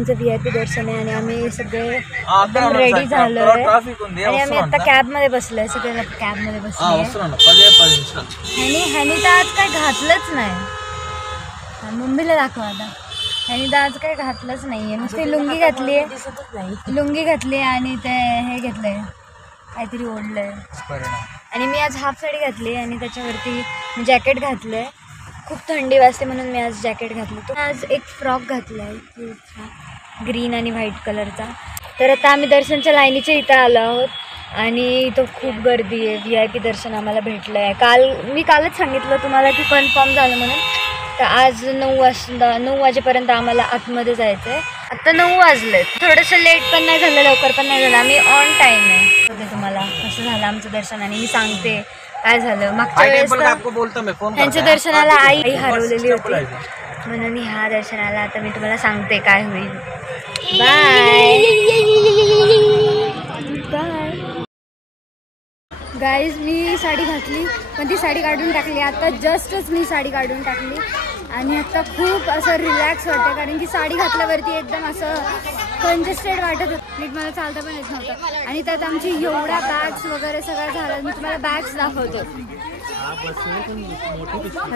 आमचं VIP दर्शन आहे आणि आम्ही सगळे रेडी झालोय आणि आम्ही आता कॅबमध्ये बसलोय, सगळे कॅबमध्ये बसलोय. ह्यानी तर आज काय घातलंच नाही. मम्मीला दाखव आता. ह्यानी तर आज काय घातलंच नाहीये, नुसती लुंगी घातली आहे, लुंगी घातली आणि ते हे घेतलंय काहीतरी ओढलंय. आणि मी आज हाफ साडी घातली आणि त्याच्यावरती जॅकेट घातलंय. खूप थंडी वाजते म्हणून मी आज जॅकेट घातलं. तो आज एक फ्रॉक घातला आहे ग्रीन आणि व्हाईट कलरचा. तर आता आम्ही दर्शनच्या लाईनीच्या इथं आलो आहोत आणि इथं खूप गर्दी आहे. VIP दर्शन आम्हाला भेटलं आहे. मी कालच सांगितलं तुम्हाला की कन्फर्म झालं म्हणून. तर आज 9 वाजेपर्यंत आम्हाला आतमध्ये जायचं आहे. आत्ता 9 वाजले. थोडंसं लेट पण नाही झालं, लवकर पण नाही झालं. आम्ही ऑन टाईम आहे. तुम्हाला कसं झालं आमचं दर्शन आणि मी सांगते काय झालं. मागच्या वेळेस त्यांच्या दर्शनाला आई हरवलेली होती म्हणून ह्या दर्शनाला आता मी तुम्हाला सांगते काय होईल. Bye bye guys. मी साडी घातली पण ती साडी काढून टाकली. आता जस्टच मी साडी काढून टाकली आणि आता खूप असं रिलॅक्स वाटतं कारण की साडी घातल्यावरती एकदम असं कंजेस्टेड वाटत होतं. नीट मला चालता पण येत नव्हतं आणि त्यात आमची एवढ्या बॅग्स वगैरे सगळं झालं. मी तुम्हाला बॅग्स दाखवतो.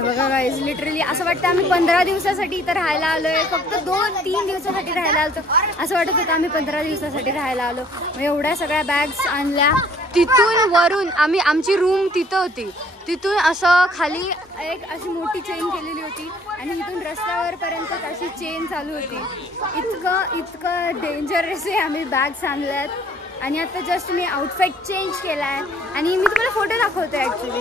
बघा गाईज, लिटरली असं वाटतं आम्ही 15 दिवसासाठी इथं राहायला आलोय. फक्त 2-3 दिवसासाठी राहायला आलो असं वाटत होतं आम्ही 15 दिवसासाठी राहायला आलो. मग एवढ्या सगळ्या बॅग्स आणल्या. तिथून वरून आमची रूम तिथं होती. तिथून असं खाली एक अशी मोठी चेन केलेली होती आणि इथून रस्त्यावरपर्यंत अशी चेन चालू होती. इतकं डेंजरस आहे. आम्ही बॅग्स आणल्यात आणि आता जस्ट मी आउटफिट चेंज केला आहे आणि मी तुम्हाला फोटो दाखवते ॲक्च्युली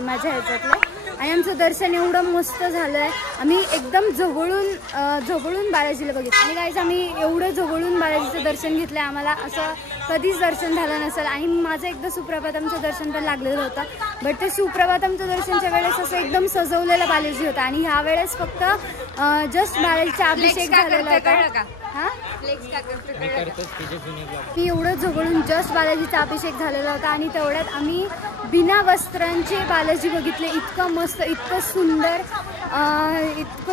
माझ्या ह्याच्यातलं. आणि आमचं दर्शन एवढं मस्त झालं आहे. आम्ही एकदम जवळून बालाजीला बघितलं आणि गाईज आम्ही एवढं जवळून बालाजीचं दर्शन घेतलं आहे. आम्हाला असं कधीच दर्शन झालं नसेल. आणि माझं एकदा सुप्रभातमचं दर्शन पण लागलेलं होतं बट ते सुप्रभातमचं दर्शनच्या वेळेस असं एकदम सजवलेलं बालाजी होतं आणि ह्या वेळेस फक्त जस्ट बालाजीचा अभिषेक झालेला होता. हां मी एवढं जवळून जस्ट बालाजीचा अभिषेक झालेला होता आणि तेवढ्यात आम्ही बिना वस्त्रांचे बालाजी बघितले. इतकं मस्त, इतकं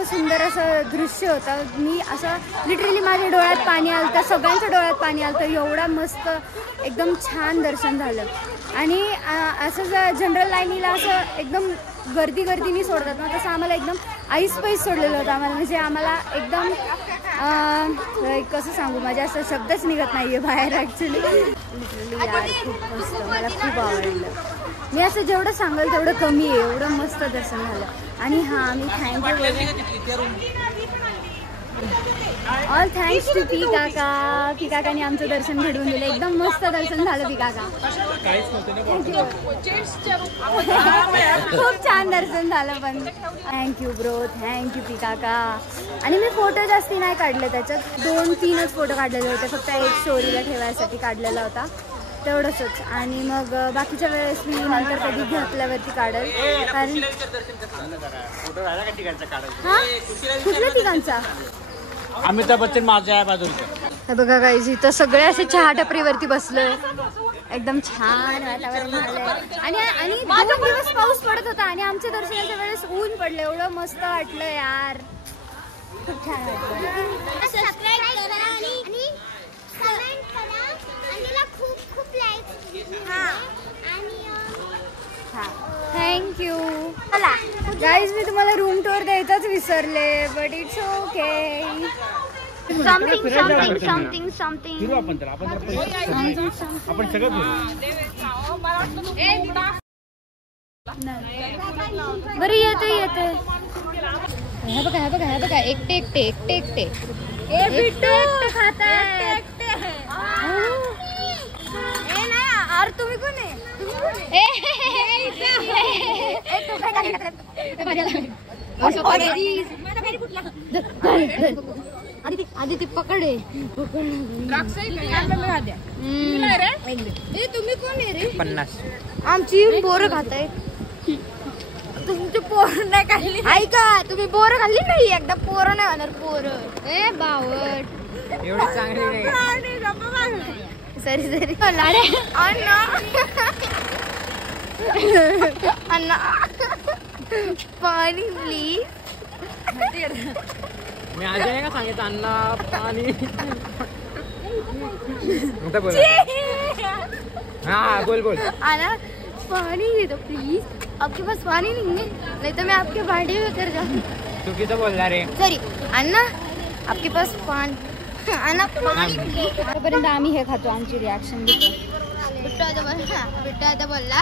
सुंदर असं दृश्य होतं. मी असं लिटरली माझ्या डोळ्यात पाणी आलं होतं, सगळ्यांच्या डोळ्यात पाणी आलं होतं. एवढा मस्त एकदम छान दर्शन झालं. आणि असं जर जनरल लाईनीला असं एकदम गर्दीने सोडतात ना तसं आम्हाला एकदम ऐस सोडलेलं होतं आम्हाला. म्हणजे आम्हाला एकदम कसं सांगू, माझ्या असं शब्दच निघत नाही आहे बाहेर ॲक्च्युली. लिटरली यार खूप मस्त, मला खूप आवडलं. मी असं जेवढं सांगाल तेवढं कमी आहे. एवढं मस्त दर्शन झालं. आणि हां मी थँक्यू ऑल थँक्स टू पी काकाने आमचं दर्शन घडवून दिलं. एकदम मस्त दर्शन झालं पी काका. खूप छान दर्शन झालं पण थँक्यू ब्रो, थँक्यू पी काका. आणि मी फोटो जास्ती नाही काढले त्याच्यात, 2-3च फोटो काढलेले होते. फक्त एक स्टोरीला ठेवायसाठी काढलेला होता तेवढंच. आणि मग बाकीच्या वेळेस मी नंतर कधी घेतल्यावरती काढेल. कारण हां कुठल्या ठिकाणचा अमिताभ बच्चन माझ्या बाजूला. बघा गाईज इथं सगळे असे चहा टपरीवरती बसलोय. एकदम छान वातावरण झालंय. आणि 2 दिवस पाऊस पडत होता आणि आमच्या दर्शनाच्या वेळेस ऊन पडलं. एवढं मस्त वाटलं यार, खूप छान वाटलं. थँक्यू. चला गाईज मी तुम्हाला रूम टूर द्यायचाच विसरले बट इट्स ओके. समथिंग बरं येते. हे बघा एकटे खाताय. अरे तुम्ही कोण आहे? आधी पकडे तुम्ही कोण आहे रे? 50 आमची बोरं खाताय. तुमची पोरं नाही खाल्ली? ऐका तुम्ही बोरं खाल्ली नाही एकदा? पोरं नाही होणार पोरं. ए बावट एवढी चांगली नाही. सरी लाडे अण्णा पाणी प्लीज. मी आज नाही का सांगितलं अण्णा पाणी बोल हाँ बोल आना पानी दे दो प्लीज, आपके पास पानी नहीं है, नहीं तो मैं आपके भांडे में उतर जाऊँ। तू किती बोलला रे? सॉरी अन्ना, आपके पास पानी अन्ना पानी प्लीज। आतापर्यंत आम्ही हे खातो, आमची रिॲक्शन देतो। बिट्टू आता बोलला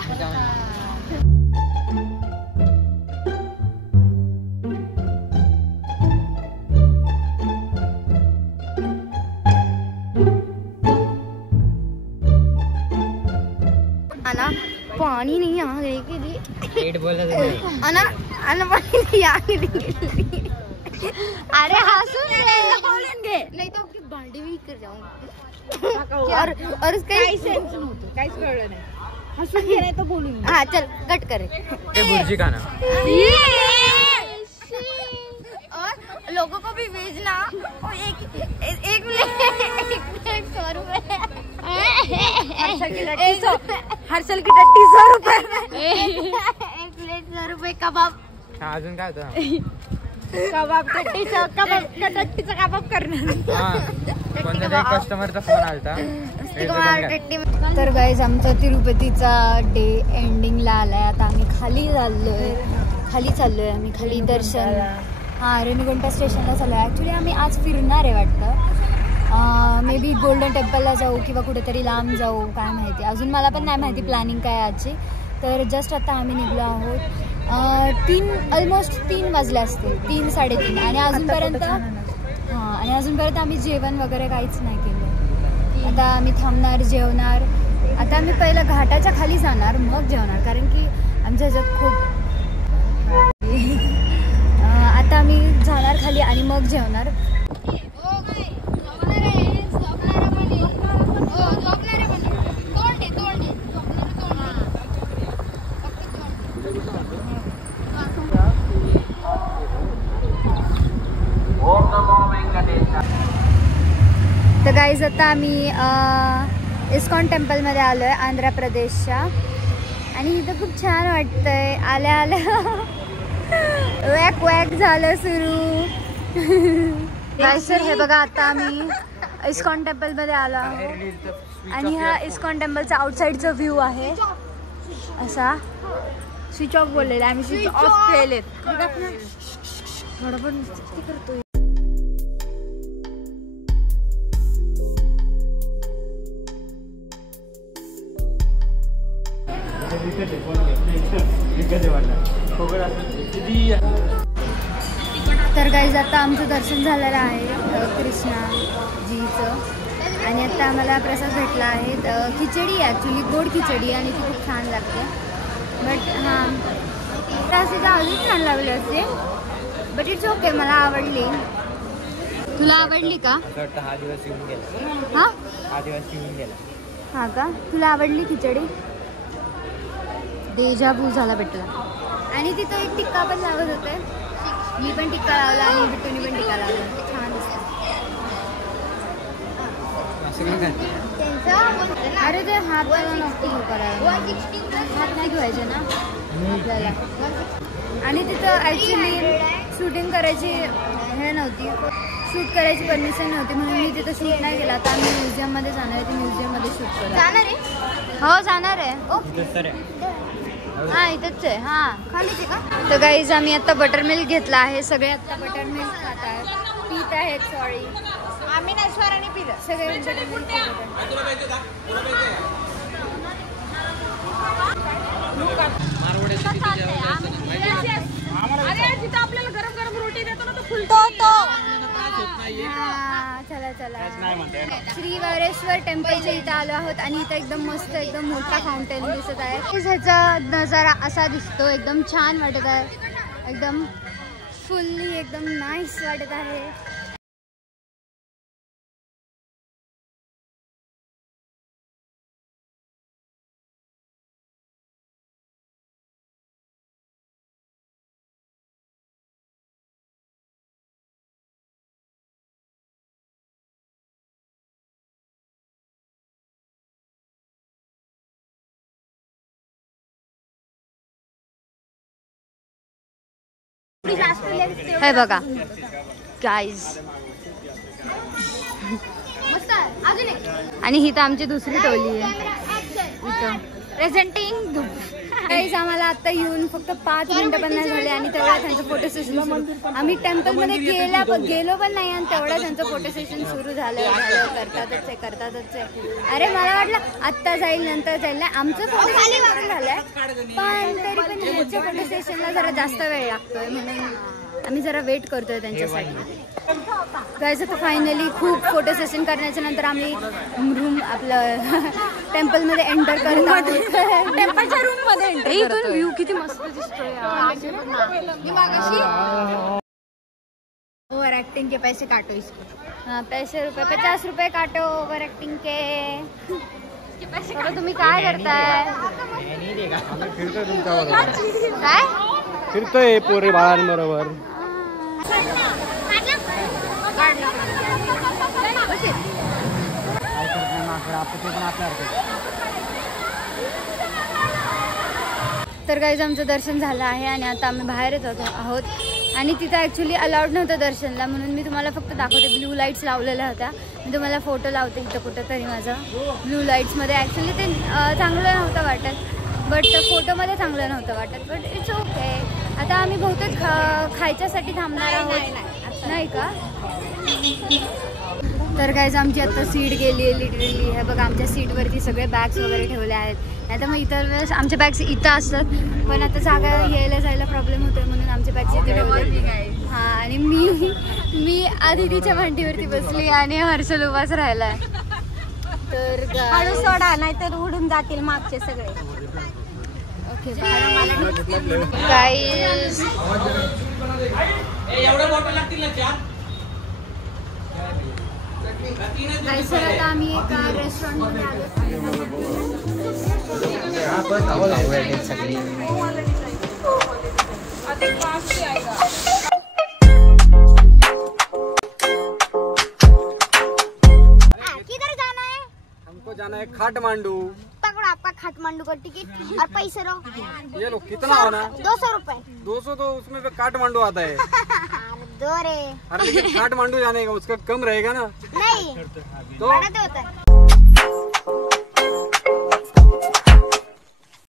अन्ना पानी नहीं आ गए के लिए पेट बोल रहा अन्ना अन्ना पानी नहीं आ गए के लिए। अरे हंसून बोलेंगे नहीं तो आपकी भांडी भी कर जाऊंगी। और उसका काही सेन्स नव्हतं, काहीच कळलं नाही। हसून घे नाही तो बोलून। हाँ चल कट करे। ते बुर्जी खाना। और लोगों को भी भेजना। और एक प्लेट 100 रुपए। हर्षल की टट्टी 100 रुपए। एक प्लेट 100 रुपए कबाब। अजून काय होतं? कबाब टट्टीचा कबाब करणार। कोणत्या कस्टमरचा फोन आलता। तर गाईज आमचा तिरुपतीचा डे एंडिंगला आलाय। आता आम्ही खाली चाललोय आम्ही खाली दर्शन। हां रेणीगुंटा स्टेशनला चाललोय। ॲक्च्युली आम्ही आज फिरणार आहे वाटतं। मे बी गोल्डन टेम्पलला जाऊ किंवा कुठेतरी लांब जाऊ, काय माहिती अजून मला पण नाही माहिती प्लॅनिंग काय आजची। तर जस्ट आता आम्ही निघलो आहोत। 3 वाजले असतील, 3 साडेतीन आणि अजूनपर्यंत आम्ही जेवण वगैरे काहीच नाही केलं। आता आम्ही थांबणार, जेवणार। आता आम्ही पहिलं घाटाच्या खाली जाणार मग जेवणार, कारण की आमच्या ह्याच्यात खूप आता आम्ही जाणार खाली आणि मग जेवणार। तर गाईज आता आम्ही इस्कॉन टेम्पलमध्ये आलो आहे आंध्र प्रदेशच्या आणि इथं खूप छान वाटतंय। आल्या वॅक वॅक झालं सुरू। गाईज तर हे बघा आता आम्ही इस्कॉन टेम्पलमध्ये आलो आहोत आणि हा इस्कॉन टेम्पलचा आउटसाईडचा व्ह्यू आहे असा। स्विच ऑफ बोललेला आम्ही, स्विच ऑफ केलेत। थोडं पण करतोय। तर गाईज आता आमचं दर्शन झालेलं आहे कृष्णाजीचं आणि आता आम्हाला प्रसाद भेटला आहे खिचडी, ॲक्च्युली गोड खिचडी आणि ती खूप छान लागते। बट हां असे तर अजून छान लागले असते, बट इट्स ओके, मला आवडली। तुला आवडली का? हा दिवस येऊन गेला। हा दिवस येऊन गेला। हां का? तुला आवडली खिचडी? देजाभू झाला भेटला। आणि तिथं एक टिक्का पण लावत होते, मी पण टिक्का लावला आणि बिट्टूनी पण टिक्का लावला, छान दिसतं। अरे ते हाताला नको करायला, हात नाही धुवायचे ना आपल्याला। आणि तिथं ॲक्च्युली शूटिंग करायची हे नव्हती, शूट करायची परमिशन नव्हती म्हणून मी तिथं शूट नाही केला। आता आम्ही म्युझियममध्ये जाणार आहे, ते म्युझियममध्ये शूट करणार। जाणार आहे? हो जाणार आहे। हां इथंच आहे। हां खालीच आहे का? तर गाईज आम्ही आता बटर मिल्क घेतला आहे, सगळे आता बटर मिल्क खात आहेत, पीत आहेत। सॉरी आम्ही नाही, स्वराने पिलं सगळे बटर मिल्क आपल्याला गरम गरम रोटी देतो ना, तो फुलतो तो। चला श्री वारेश्वर टेम्पलच्या इथं आलो आहोत आणि इथं एकदम मस्त एकदम मोठा फाउंटेन दिसत आहे। ह्याचा नजारा असा दिसतो, एकदम छान वाटत आहे, एकदम फुल्ली एकदम नाईस वाटत आहे। हे बघा गाईज. आणि ही तर आमची दुसरी टोली आहे प्रेझेंटिंग. गाईज आम्हाला आता येऊन फक्त 5 मिनिटं पण नाही झाले आणि तेवढा त्यांचं फोटो सेशन सुरू. आम्ही टेम्पलमध्ये गेलो पण नाही आणि तेवढा त्यांचं फोटो सेशन सुरू झालं. करतातच आहे. अरे मला वाटलं आत्ता जाईल नंतर जाईल. नाही, आमचं फोटो सेशन झालंय पण तरी पण ह्याच्या फोटो सेशनला जरा जास्त वेळ लागतोय म्हणून आम्ही जरा वेट करतोय त्यांच्यासाठी. गाईज आता फायनली खूप फोटो सेशन करण्याच्या नंतर आम्ही रूम आपलं टेम्पलमध्ये एंटर करत आहोत. टेम्पलच्या रूम मध्ये एंटर. इथून व्ह्यू किती मस्त दिसतोय. ओवर एक्टिंग के पैसे काटो इसको. हाँ, 50 रुपये काटो ओवर एक्टिंग के. तर तुम्ही काय करताय? काय फिरतोय पोरे बाळांबरोबर. तर गाईज आमचं दर्शन झालं आहे आणि आता आम्ही बाहेरच आहोत आणि तिथं ॲक्च्युली अलाउड नव्हतं दर्शनला म्हणून मी तुम्हाला फक्त दाखवते. ब्लू लाईट्स लावलेल्या होत्या. मी तुम्हाला फोटो लावते इथं कुठं तरी माझा ब्लू लाईट्समध्ये. ॲक्च्युली ते चांगलं नव्हतं वाटत बट फोटोमध्ये चांगलं नव्हतं वाटत बट इट्स ओके. आता आम्ही बहुतेक खायच्यासाठी थांबणार आहोत नाही का. तर गाईज आमची आता सीट गेली आहे लिटरली. हे बघा आमच्या सीटवरती सगळे बॅग्स वगैरे ठेवले आहेत. नाही तर मग इतर वेळेस आमच्या बॅग्स इथं असतात पण आता जागा यायला जायला प्रॉब्लेम होतोय म्हणून आमच्या बॅग्स इथे ठेवले. हां आणि मी आदितीच्या मांडीवरती बसली आणि हर्षल उभाच राहिलाय. तर हळू सोडा नाहीतर उडून जातील मागचे सगळे. ओके गाईज सर आता आम्ही एका रेस्टॉरंटमध्ये किधर जाना है? हमको जाना है खाटमांडू. पकड़ो आपका खाटमांडू का टिकट और पैसे रो. ये लो कितना होना? 200 रुपए. 200 तो उसमें भी काठमांडू आता है. दो रे. अरे लेकिन काठमांडू जाने का उसका कम रहेगा ना. नहीं तो बड़ा तो होता है.